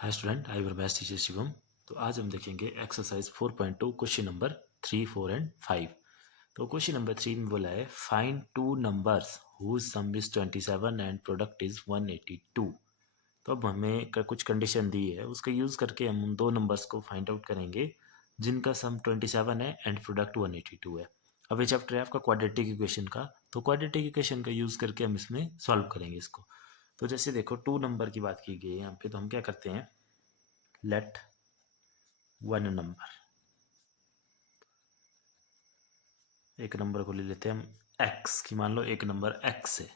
Hi student, I your best teacher Shivam. तो आज हम देखेंगे एक्सरसाइज 4.2 क्वेश्चन नंबर 3, 4 एंड 5। तो क्वेश्चन नंबर 3 में बोला है find two numbers whose sum is 27 and product is 182। तो अब हमें कुछ कंडीशन दी है, उसका यूज़ करके हम उन दो नंबर्स को फाइंड आउट करेंगे जिनका सम 27 है एंड प्रोडक्ट 182 है। अब ये चैप्टर है आपका क्वाड्रेटिक इक्वेशन का, तो क्वाड्रेटिक इक्वेशन का यूज़ करके हम इसमें सॉल्व करेंगे इसको। तो जैसे देखो टू नंबर की बात की गई है यहाँ पे, तो हम क्या करते हैं, लेट वन नंबर, एक नंबर को ले लेते हैं हम एक्स की, मान लो एक नंबर एक्स है।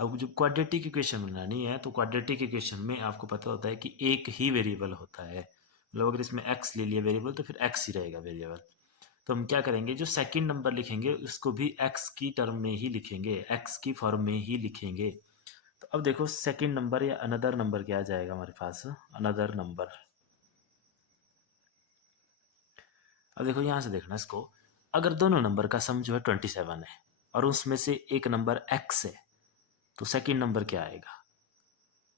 अब जो क्वाड्रेटिक इक्वेशन बनानी है तो क्वाड्रेटिक इक्वेशन में आपको पता होता है कि एक ही वेरिएबल होता है, मतलब अगर इसमें एक्स ले लिया वेरिएबल तो फिर एक्स ही रहेगा वेरिएबल। तो हम क्या करेंगे, जो सेकंड नंबर लिखेंगे उसको भी एक्स की टर्म में ही लिखेंगे, एक्स की फॉर्म में ही लिखेंगे। तो अब देखो सेकंड नंबर या अनदर नंबर क्या आ जाएगा हमारे पास, अनदर नंबर। अब देखो यहाँ से देखना इसको, अगर दोनों नंबर का सम जो है 27 है और उसमें से एक नंबर x है तो सेकंड नंबर क्या आएगा।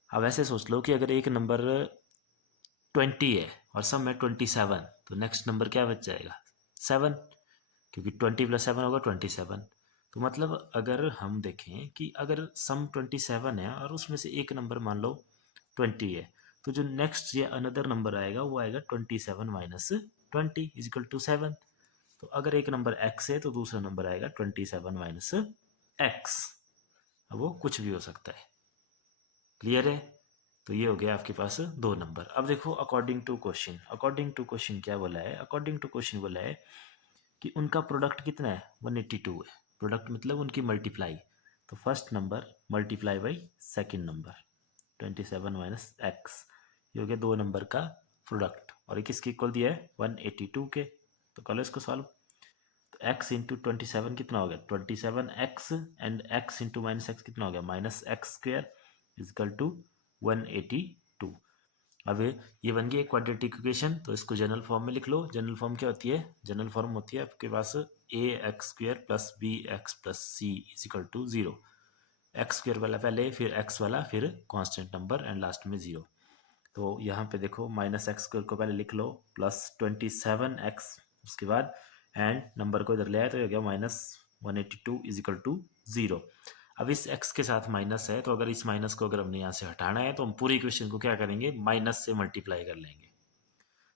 अब ऐसे सोच लो कि अगर एक नंबर 20 है और सम है 27, तो नेक्स्ट नंबर क्या बच जाएगा, 7, क्योंकि 20 + 7 होगा 27। तो मतलब अगर हम देखें कि अगर सम 27 है और उसमें से एक नंबर मान लो 20 है, तो जो नेक्स्ट या अनदर नंबर आएगा वो आएगा 27 माइनस 20 इजिकल टू 7। तो अगर एक नंबर x है तो दूसरा नंबर आएगा 27 माइनस एक्स। अब वो कुछ भी हो सकता है। क्लियर है? तो ये हो गया आपके पास दो नंबर। अब देखो according to question, according to question क्या बोला है, अकॉर्डिंग टू क्वेश्चन बोला है कि उनका प्रोडक्ट कितना है, 182 है। प्रोडक्ट मतलब उनकी मल्टीप्लाई। तो first number multiply by second number 27 minus x, ये हो गया दो नंबर का प्रोडक्ट। और ये किसके इक्वल दिया है, 182 के। तो करो इसको सॉल्व। तो x इंटू 27 कितना हो गया, 27x, and x into minus x कितना हो गया, minus x square is equal to 182। अब ये बन गई एक क्वाड्रेटिक इक्वेशन। तो इसको जनरल फॉर्म में लिख लो। जनरल फॉर्म क्या होती है, जनरल फॉर्म होती है आपके पास ax² plus bx plus c is equal to 0। X square वाला पहले, फिर x वाला, फिर कांस्टेंट नंबर एंड लास्ट में 0। तो यहाँ पे देखो माइनस एक्स स्क्वायर को पहले लिख लो, प्लस 27x उसके बाद, एंड नंबर को इधर ले आए तो ये हो गया माइनस 182 इजिकल टू 0। अब इस x के साथ माइनस है, तो अगर इस माइनस को अगर हमने यहाँ से हटाना है तो हम पूरी इक्वेशन को क्या करेंगे, माइनस से मल्टीप्लाई कर लेंगे।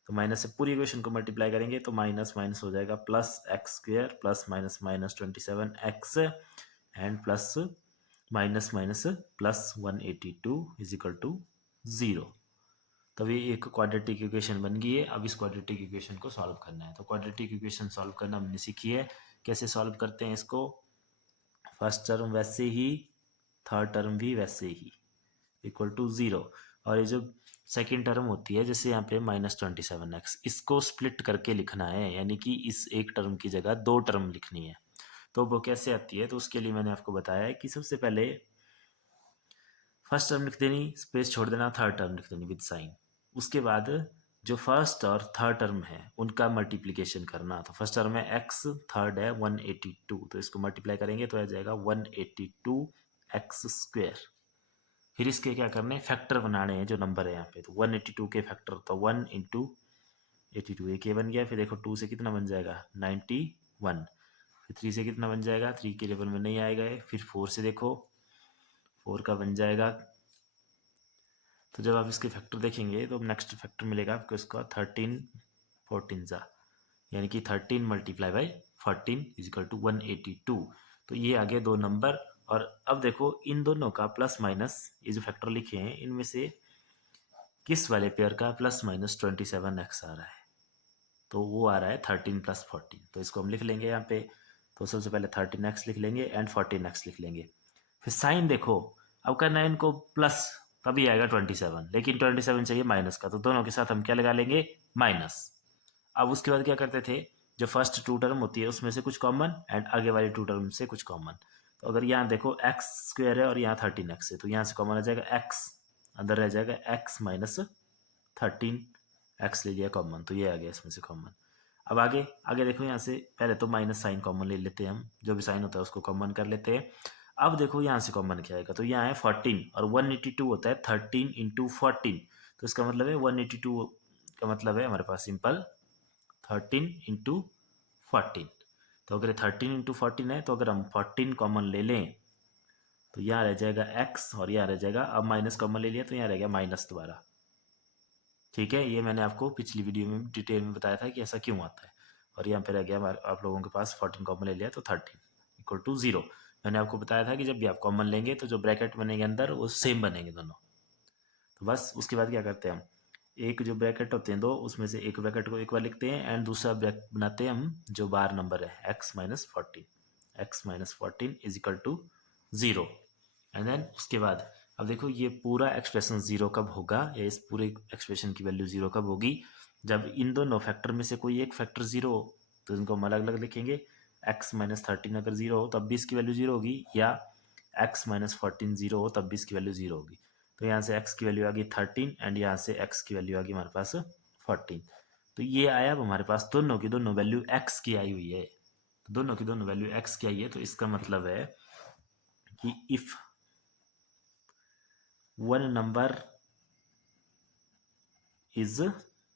तो माइनस से पूरी इक्वेशन को मल्टीप्लाई करेंगे तो माइनस माइनस हो जाएगा plus x square plus minus minus 27x and plus minus minus plus 182 is equal to 0। तभी एक क्वाड्रेटिक इक्वेशन बन गई है। अब इस क्वाड्रेटिक इक्वेशन को सॉल्व करना है। तो क्वाड्रेटिक इक्वेशन सॉल्व करना हमने सीखी है, कैसे सॉल्व करते हैं इसको। फर्स्ट टर्म वैसे ही, थर्ड टर्म भी वैसे ही, इक्वल टू 0। और ये जो सेकेंड टर्म होती है, जैसे यहाँ पे -27x, इसको स्प्लिट करके लिखना है, यानी कि इस एक टर्म की जगह दो टर्म लिखनी है। तो वो कैसे आती है, तो उसके लिए मैंने आपको बताया है कि सबसे पहले फर्स्ट टर्म लिख देनी, स्पेस छोड़ देना, थर्ड टर्म लिख देनी विद साइन। उसके बाद जो फर्स्ट और थर्ड टर्म है उनका मल्टीप्लिकेशन करना। तो फर्स्ट टर्म है x, थर्ड है 182, तो इसको मल्टीप्लाई करेंगे तो आ जाएगा 182x²। फिर इसके क्या करने हैं, फैक्टर बनाने हैं जो नंबर है यहाँ पे। तो 182 के फैक्टर, तो 1 इंटू 82, एक ये बन गया। फिर देखो 2 से कितना बन जाएगा, 91। फिर 3 से कितना बन जाएगा, 3 के लेवल में नहीं आएगा है। फिर 4 से देखो, 4 का बन जाएगा। तो जब आप इसके फैक्टर देखेंगे तो नेक्स्ट फैक्टर मिलेगा आपको इसका 13 14 ज़ा, यानी कि 13 मल्टीप्लाई बाई 14 इजिकल टू 182। तो ये आ गए दो नंबर। और अब देखो इन दोनों का प्लस माइनस, ये जो फैक्टर लिखे हैं इनमें से किस वाले पेयर का प्लस माइनस 27x आ रहा है, तो वो आ रहा है 13 + 14। तो इसको हम लिख लेंगे यहाँ पे। तो सबसे पहले 13x लिख लेंगे एंड 14x लिख लेंगे। फिर साइन देखो, अब करना है इनको प्लस, तभी आएगा 27, लेकिन 27 चाहिए माइनस का, तो दोनों के साथ हम क्या लगा लेंगे, माइनस। अब उसके बाद क्या करते थे, जो फर्स्ट टू टर्म होती है उसमें से कुछ कॉमन एंड आगे वाली टू टर्म से कुछ कॉमन। तो अगर यहाँ देखो x² है और यहाँ 13x है, तो यहाँ से कॉमन आ जाएगा x, अंदर रह जाएगा x माइनस 13x, ले लिया कॉमन, तो ये आ गया इसमें से कॉमन। अब आगे आगे देखो, यहाँ से पहले तो माइनस साइन कॉमन ले लेते हैं हम, जो भी साइन होता है उसको कॉमन कर लेते हैं। अब देखो यहाँ से कॉमन क्या आएगा, तो यहाँ है 14 और 182 होता है 13 इंटू 14, तो इसका मतलब है 182 का मतलब है हमारे पास सिंपल 13 इंटू 14। तो अगर 13 इंटू 14 है तो अगर हम 14 कॉमन ले लें तो यहाँ रह जाएगा x और यहाँ रह जाएगा, अब माइनस कॉमन ले लिया तो यहाँ रह गया माइनस दोबारा। ठीक है, ये मैंने आपको पिछली वीडियो में डिटेल में बताया था कि ऐसा क्यों आता है। और यहाँ पे रह गया आप लोगों के पास 14 कॉमन ले लिया तो 13 इक्वल टू 0। मैंने आपको बताया था कि जब भी आप कॉमन लेंगे तो जो ब्रैकेट बनेंगे अंदर वो सेम बनेंगे दोनों। तो बस उसके बाद क्या करते हैं हम, एक जो ब्रैकेट होते हैं दो, उसमें से एक ब्रैकेट को एक बार लिखते हैं एंड दूसरा ब्रैकेट बनाते हैं हम जो बार नंबर है x minus 14 is equal to 0। And then उसके बाद अब देखो ये पूरा एक्सप्रेशन 0 कब होगा, या इस पूरे एक्सप्रेशन की वैल्यू 0 कब होगी, जब इन दोनों फैक्टर में से कोई एक फैक्टर 0 हो। तो इनको हम अलग अलग लिखेंगे, x माइनस 13 अगर 0 हो तब भी इसकी वैल्यू 0 होगी, या x माइनस 14 0 हो तब भी इसकी वैल्यू 0 होगी। तो यहाँ से x की वैल्यू आ गई 13 एंड यहाँ से x की वैल्यू आ गई हमारे पास 14। तो ये आया अब हमारे पास दोनों की दोनों वैल्यू x की आई हुई है, तो दोनों की दोनों वैल्यू x की आई है। तो इसका मतलब है कि इफ वन नंबर इज,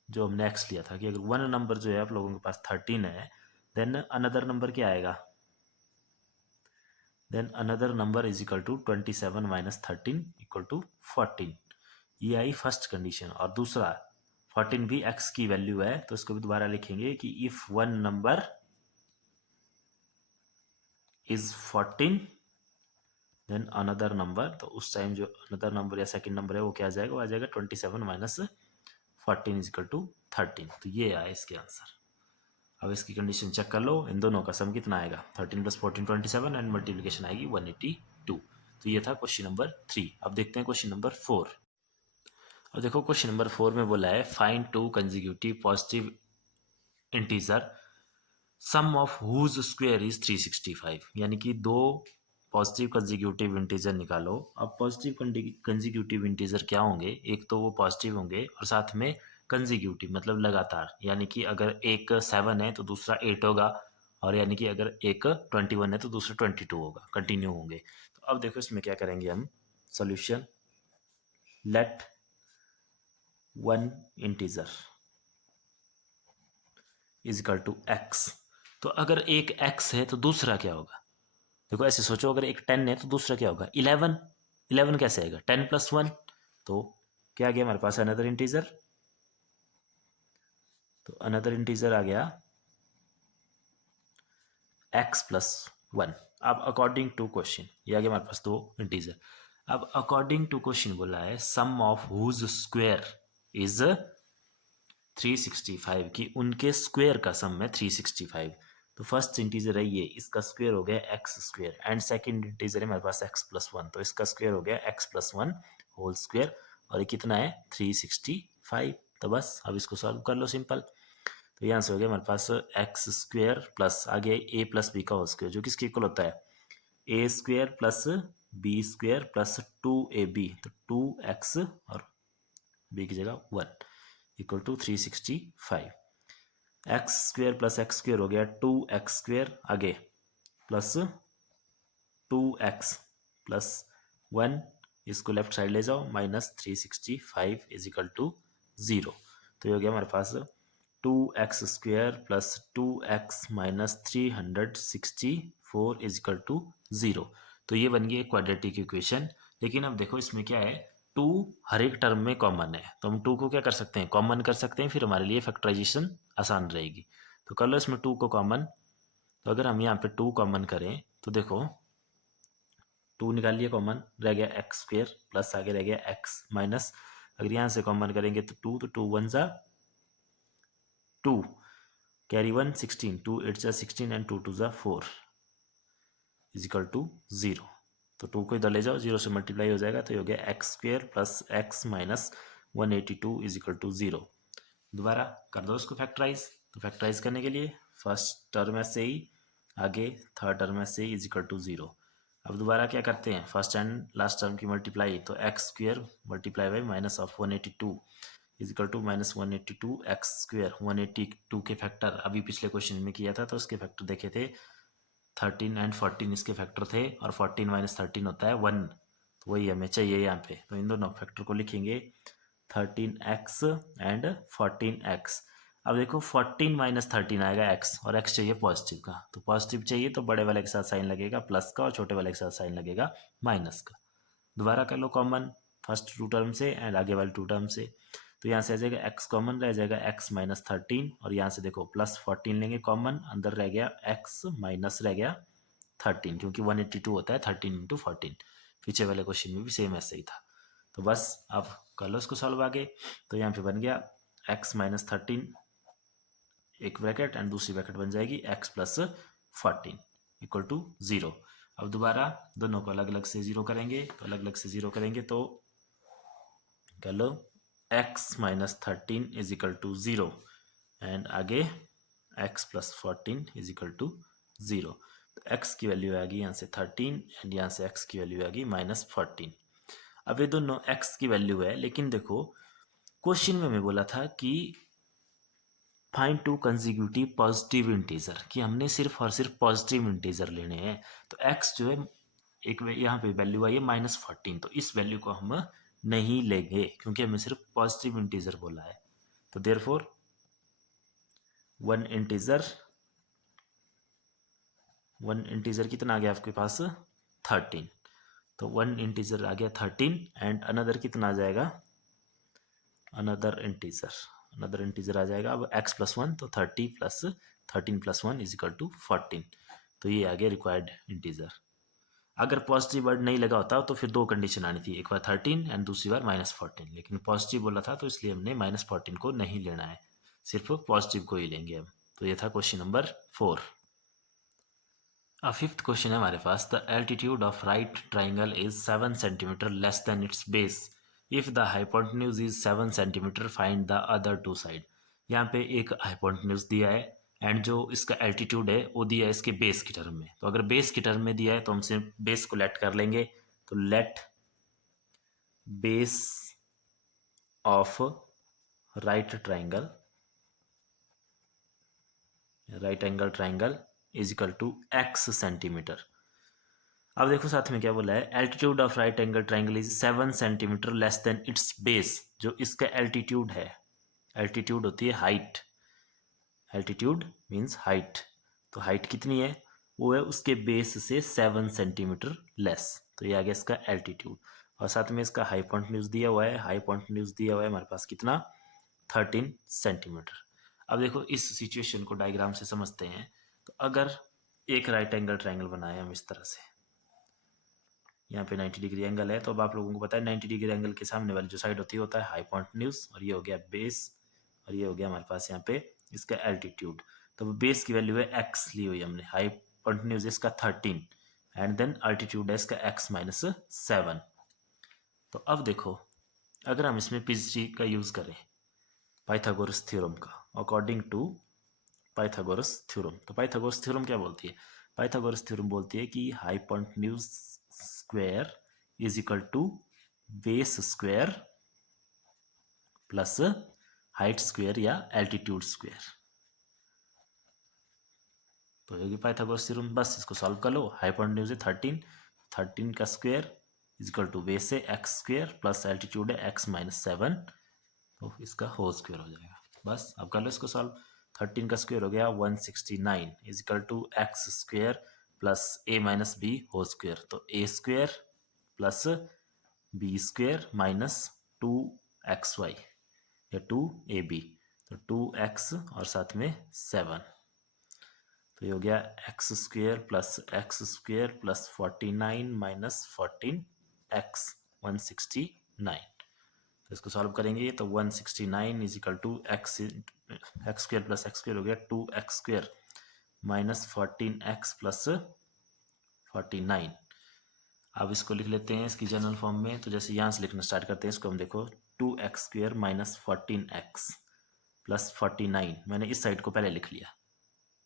जो हमने x लिया था कि अगर वन नंबर जो है आप लोगों के पास 13 है, देन अनदर नंबर क्या आएगा, then another number is equal to 27 minus 13 equal to 14। ये आई फर्स्ट कंडीशन। और दूसरा 14 भी x की वैल्यू है, तो इसको भी दोबारा लिखेंगे कि if one number is 14 then another number, तो उस टाइम जो अनदर नंबर या सेकंड नंबर है वो क्या आ जाएगा, वो आ जाएगा 27 माइनस 14 इज इक्वल टू 13। तो ये आया इसके आंसर। अब इसकी कंडीशन चेक कर लो, इन दोनों का सम कितना आएगा, 13 प्लस 14 27 एंड मल्टीप्लिकेशन आएगी 182। तो ये था क्वेश्चन नंबर 3। अब देखते हैं क्वेश्चन नंबर 4। अब देखो क्वेश्चन नंबर 4 में बोला है find two consecutive positive integer sum of whose square is 365, यानी कि दो पॉजिटिव कंसेक्यूटिव इंटीजर निकालो। अब पॉजिटिव कंसेक्यूटिव इंटीजर क्या होंगे, एक तो वो पॉजिटिव होंगे और साथ में कंसेक्यूटिव मतलब लगातार, यानी कि अगर एक 7 है तो दूसरा 8 होगा, और यानी कि अगर एक 21 है तो दूसरा 22 होगा, कंटिन्यू होंगे। तो अब देखो इसमें क्या करेंगे हम, solution let one integer is equal to x. तो अगर एक x है तो दूसरा क्या होगा, देखो ऐसे सोचो, अगर एक 10 है तो दूसरा क्या होगा 11। 11 कैसे आएगा, 10 प्लस 1, तो क्या आ गया हमारे पास अनदर इंटीजर, तो अनदर इंटीजर आ गया x प्लस 1। अब अकॉर्डिंग टू क्वेश्चन ये आ गया हमारे पास दो इंटीजर। अब अकॉर्डिंग टू क्वेश्चन बोला है सम ऑफ हुज स्क्वायर इज 365, कि उनके स्क्वायर का सम है 365। तो फर्स्ट इंटीजर है ये, इसका स्क्वायर हो गया x square, and second integer है हमारे पास एक्स प्लस 1, तो इसका स्क्वायर हो गया एक्स प्लस 1 होल स्क्वायर, और ये कितना है 365। तो बस अब इसको सॉल्व कर लो सिंपल। तो यहाँ से हो गया हमारे पास एक्स स्क्वायर प्लस आगे ए प्लस बी का होल स्क्वायर, जो किसके इक्वल होता है A square plus B square plus 2ab, तो 2x और बी की जगह 1 equal to 365। X square plus x square हो गया 2x स्क्वेयर, आगे प्लस 2x प्लस 1, इसको लेफ्ट साइड ले जाओ, माइनस 365 इज इक्वल टू 0। तो ये हो गया हमारे पास 2x square plus 2x minus 364 is equal to 0। तो ये बन गई क्वाड्रेटिक इक्वेशन। लेकिन अब देखो इसमें क्या है, 2 हर एक टर्म में कॉमन है, तो हम 2 को क्या कर सकते हैं, कॉमन कर सकते हैं, फिर हमारे लिए फैक्टराइजेशन आसान रहेगी। तो कर लो इसमें 2 को कॉमन। तो अगर हम यहाँ पे 2 कॉमन करें तो देखो 2 निकाल लिया कॉमन, रह गया एक्स स्क्वेयर प्लस आगे रह गया एक्स माइनस, अगर यहाँ से कॉमन करेंगे तो 2, तो 2 1 जा 2, कैरी 1 16, 2 8 जा 16 एंड 2 2 जा 4 इज इक्वल टू 0। तो 2 को इधर ले जाओ, 0 से मल्टीप्लाई हो जाएगा, तो ये हो गया x square plus x minus 182 is equal to 0। दोबारा कर दो इसको फैक्टराइज। तो फैक्टराइज करने के लिए फर्स्ट टर्म ऐसे ही, आगे थर्ड टर्म ऐसे ही इज इक्वल टू 0। अब दोबारा क्या करते हैं, फर्स्ट एंड लास्ट टर्म की मल्टीप्लाई, तो x square multiply by minus of 182 is equal to minus 182 x square. 182 के फैक्टर अभी पिछले क्वेश्चन में किया था, तो उसके फैक्टर देखे थे 13 एंड 14 इसके फैक्टर थे, और 14 माइनस 13 होता है 1, तो वही हमें चाहिए यहाँ पे। तो इन दोनों फैक्टर को लिखेंगे 13x एंड 14x। अब देखो 14 माइनस 13 आएगा x, और x चाहिए पॉजिटिव का, तो पॉजिटिव चाहिए तो बड़े वाले के साथ साइन लगेगा प्लस का, और छोटे वाले के साथ साइन लगेगा माइनस का। दोबारा कर लो कॉमन फर्स्ट टू टर्म से एंड आगे वाले टू टर्म से, तो यहाँ से आ जाएगा x कॉमन रह जाएगा x माइनस 13, और यहाँ से देखो प्लस 14 लेंगे कॉमन, अंदर रह गया x माइनस रह गया 13, क्योंकि 182 होता है 13 इंटू 14। पीछे वाले क्वेश्चन में भी सेम ऐसे ही था। तो बस अब कर लो इसको सॉल्व आगे। तो यहाँ पे बन गया x माइनस 13 एक ब्रैकेट एंड दूसरी ब्रैकेट बन जाएगी x प्लस 14 इक्वल टू 0। अब दोबारा दोनों को अलग अलग से 0 करेंगे, तो अलग अलग से 0 करेंगे तो कर लो x minus 13 is equal to 0 and आगे x plus 14 is equal to 0। तो x की वैल्यू आ गई यहाँ से 13 एंड यहाँ से x की वैल्यू आ गई माइनस 14। अब ये दोनों x की वैल्यू है, लेकिन देखो क्वेश्चन में मैं बोला था कि find two consecutive positive integer, कि हमने सिर्फ और सिर्फ पॉजिटिव इंटीजर लेने हैं। तो x जो है एक यहाँ पे वैल्यू आई है माइनस 14, तो इस वैल्यू को हम नहीं लेंगे क्योंकि हमें सिर्फ पॉजिटिव इंटीजर बोला है। तो देयरफॉर वन इंटीजर कितना आ गया आपके पास 13, तो वन इंटीजर आ गया 13 एंड अनदर कितना आ जाएगा अनदर इंटीजर आ जाएगा अब x प्लस 1, तो 30 plus 13 plus 1 is equal to 14। तो ये आ गया रिक्वायर्ड इंटीजर। अगर पॉजिटिव वर्ड नहीं लगा होता तो फिर दो कंडीशन आनी थी, एक बार 13 एंड दूसरी बार माइनस 14, लेकिन पॉजिटिव बोला था तो इसलिए हमने माइनस 14 को नहीं लेना है, सिर्फ पॉजिटिव को ही लेंगे हम। तो ये था क्वेश्चन नंबर 4। अब फिफ्थ क्वेश्चन है हमारे पास, the altitude of right triangle is 7 centimetre less than its base, if the hypotenuse is 7 centimetre find the other two side. यहाँ पे एक हाइपोटेन्यूज दिया है एंड जो इसका एल्टीट्यूड है वो दिया है इसके बेस की टर्म में। तो अगर बेस की टर्म में दिया है तो हमसे बेस को लेट कर लेंगे, तो let base of right angle triangle is equal to x centimetre. अब देखो साथ में क्या बोला है, altitude of right angle triangle is 7 centimetre less than its base. जो इसका एल्टीट्यूड है, एल्टीट्यूड होती है हाइट, एल्टीट्यूड मीन्स हाइट, तो हाइट कितनी है वो है उसके बेस से 7 सेंटीमीटर लेस, तो ये आ गया इसका एल्टीट्यूड। और साथ में इसका हाइपोटेन्यूज दिया हुआ है, हाइपोटेन्यूज दिया हुआ है हमारे पास कितना 13 सेंटीमीटर। अब देखो इस सिचुएशन को डायग्राम से समझते हैं। तो अगर एक राइट एंगल ट्राइंगल बनाए हम इस तरह से, यहाँ पे 90 डिग्री एंगल है, तो अब आप लोगों को पता है 90 डिग्री एंगल के सामने वाली जो साइड होती है होता है हाइपोटेन्यूज, और ये हो गया बेस, और ये हो गया हमारे पास यहाँ पे इसका एल्टीट्यूड। तो बेस की वैल्यू है x ली हुई हमने, हाइपोटेन्यूज इसका 13 एंड देन अल्टीट्यूड है इसका x माइनस 7। तो अब देखो अगर हम इसमें पीजीटी का यूज करें पाइथागोरस थ्योरम का, अकॉर्डिंग टू पाइथागोरस थ्योरम, तो पाइथागोरस थ्योरम क्या बोलती है, पाइथागोरस थ्योरम बोलती है कि hypotenuse square is equal to base square plus height square या एल्टीट्यूड स्क्वायर। तो ये पाइथागोरस थ्योरम, बस इसको सॉल्व कर लो। हाइपोटेन्यूज है 13 का square is equal to base है एक्स स्क्वायर प्लस एल्टीट्यूड है x माइनस 7, तो इसका होल स्क्वायर हो जाएगा। बस अब कर लो इसको सॉल्व। 13 का स्क्वायर हो गया 169 is equal to x square plus a minus b whole square, तो a square plus B square minus 2xy या 2ab, तो 2x और साथ में 7, तो ये हो गया x square plus 49 minus 14x 169। तो इसको सॉल्व करेंगे तो 169 is equal to x square plus x square हो गया 2x square minus 14x plus 49। अब इसको लिख लेते हैं इसकी जनरल फॉर्म में, तो जैसे यहाँ से लिखना स्टार्ट करते हैं इसको हम, देखो 2x square minus 14x plus 49, मैंने इस साइड को पहले लिख लिया,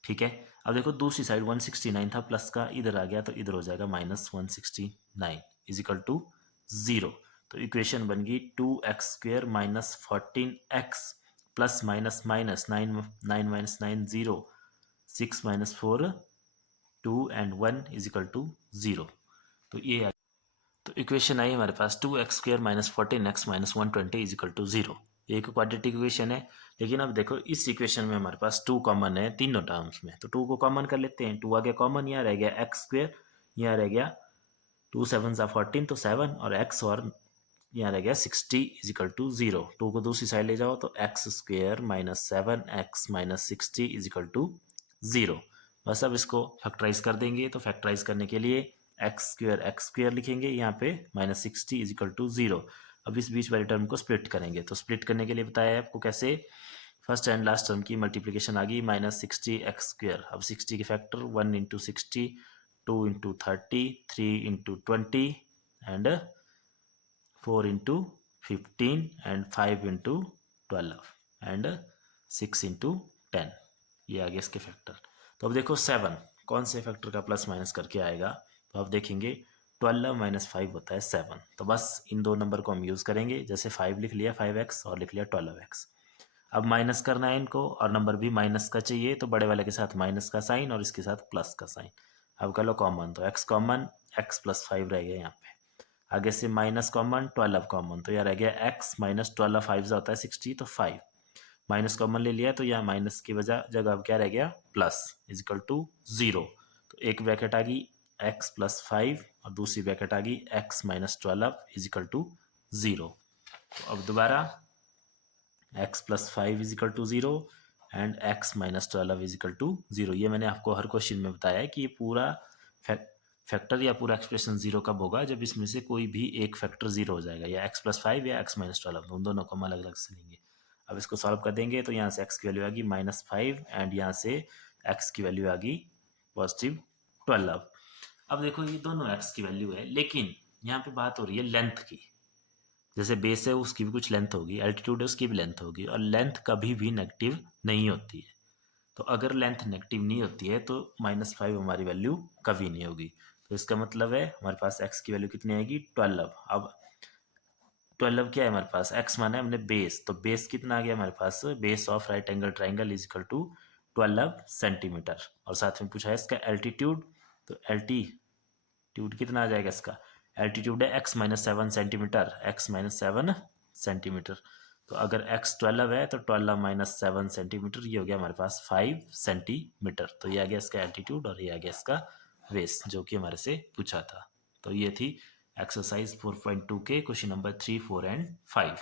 ठीक है। अब देखो दूसरी साइड 169 था प्लस का, इधर आ गया तो इधर हो जाएगा माइनस 169 इज इक्वल टू 0। तो इक्वेशन बन गई 2x square minus 14x plus minus minus 9 minus 9 0, 6 minus 4 2 and 1 is equal to 0। तो ये तो इक्वेशन आई हमारे पास 2x² minus 14x minus 120 is equal to 0। ये एक क्वाड्रेटिक इक्वेशन है। लेकिन अब देखो इस इक्वेशन में हमारे पास 2 कॉमन है तीनों टर्म्स में, तो 2 को कॉमन कर लेते हैं। 2 आ गया कॉमन, यहाँ रह गया x², यहाँ रह गया 2 7 सा 14 तो 7 और x, और यहाँ रह गया 60 इज इक्वल टू 0। 2 को दूसरी साइड ले जाओ तो x² minus 7x minus 60 is equal to 0। बस अब इसको फैक्टराइज कर देंगे, तो फैक्टराइज करने के लिए x² लिखेंगे, यहाँ पे माइनस 60 इज इक्वल टू 0। अब इस बीच वाले टर्म को स्प्लिट करेंगे, तो स्प्लिट करने के लिए बताया है आपको कैसे। फर्स्ट एंड लास्ट टर्म की मल्टीप्लीकेशन आ गई माइनस 60x²। अब 60 के factor 1 into 60, 2 into 30, 3 into 20 and 4 into 15 and 5 into 12 and 6 into 10। ये आ गया इसके फैक्टर। तो अब देखो 7 कौन से फैक्टर का प्लस माइनस करके आएगा, तो अब देखेंगे 12 माइनस 5 होता है 7। तो बस इन दो नंबर को हम यूज़ करेंगे, जैसे 5 लिख लिया 5x और लिख लिया 12x। अब माइनस करना है इनको, और नंबर भी माइनस का चाहिए, तो बड़े वाले के साथ माइनस का साइन और इसके साथ प्लस का साइन। अब कर लो कॉमन, तो x कॉमन, x प्लस 5 रह गया यहाँ पे। आगे से माइनस कॉमन, 12 कॉमन, तो यहाँ रह गया x माइनस 12, 5 होता है 60, तो 5 माइनस कॉमन ले लिया, तो यहाँ माइनस की वजह जगह अब क्या रह गया प्लस इज इक्वल टू 0। तो एक ब्रैकेट आ गई x प्लस 5 और दूसरी ब्रैकेट आ गई x minus 12 is equal to 0। तो अब दोबारा x plus 5 is equal to 0 and x minus 12 is equal to 0। ये मैंने आपको हर क्वेश्चन में बताया है कि ये पूरा फैक्टर या पूरा एक्सप्रेशन 0 कब होगा, जब इसमें से कोई भी एक फैक्टर 0 हो जाएगा, या x प्लस 5 या x माइनस 12, उन दोनों को हम अलग अलग से लेंगे। अब इसको सॉल्व कर देंगे, तो यहाँ से x की वैल्यू आ गई -5 एंड यहाँ से x की वैल्यू आ गई पॉजिटिव 12। अब देखो ये दोनों x की वैल्यू है, लेकिन यहाँ पे बात हो रही है लेंथ की। जैसे बेस है उसकी भी कुछ लेंथ होगी, एल्टीट्यूड है उसकी भी लेंथ होगी, और लेंथ कभी भी नेगेटिव नहीं होती है। तो अगर लेंथ नेगेटिव नहीं होती है तो -5 हमारी वैल्यू कभी नहीं होगी। तो इसका मतलब है हमारे पास x की वैल्यू कितनी आएगी 12। अब 12 क्या है हमारे पास, x माना है हमने बेस, तो बेस कितना आ गया हमारे पास, base of right angle triangle is equal to 12 centimetre. और साथ में पूछा है इसका एल्टीट्यूड, तो एल्टीट्यूड कितना आ जाएगा इसका, एल्टीट्यूड है x minus 7 centimetre, x minus 7 centimetre. तो अगर x 12 है तो 12 माइनस 7 सेंटीमीटर, ये हो गया हमारे पास 5 सेंटीमीटर। तो ये आ गया इसका एल्टीट्यूड और ये आ गया इसका बेस, जो कि हमारे से पूछा था। तो ये थी एक्सरसाइज 4.2 के क्वेश्चन नंबर 3, 4 एंड 5।